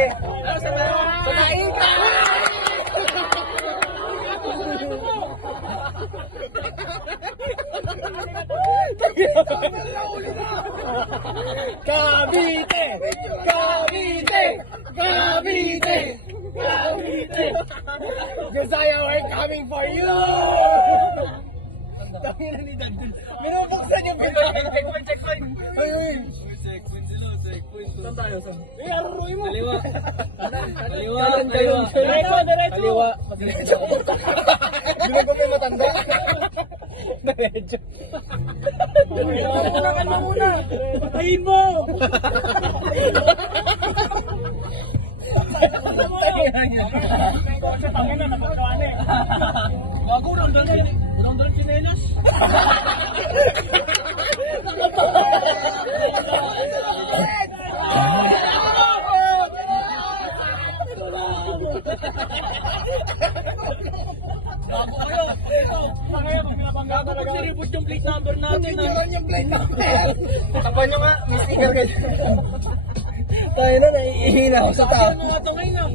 Sige. Kumain ka! Cavite! Cavite! Cavite! Cavite! Visaya, we're coming for you! Tangina ni Dad. Minubuksan yung checkpoint, checkpoint. Saan tayo? Aruruin mo. Kaliwa. Kaliwa. Kaliwa. Diretso. Bilang ko may matanda. Diretso. Kalma muna. Patayin mo. Bago na ang dalan. Unang dalan sinelas. Bago kayo. Ngayon, magpinabangga talaga. Siripot yung plate number natin. Hindi yung plate number. Tapan nyo nga. May sticker kayo. Tayo na, naiihina ako sa tao. Ano nga ito ngayon?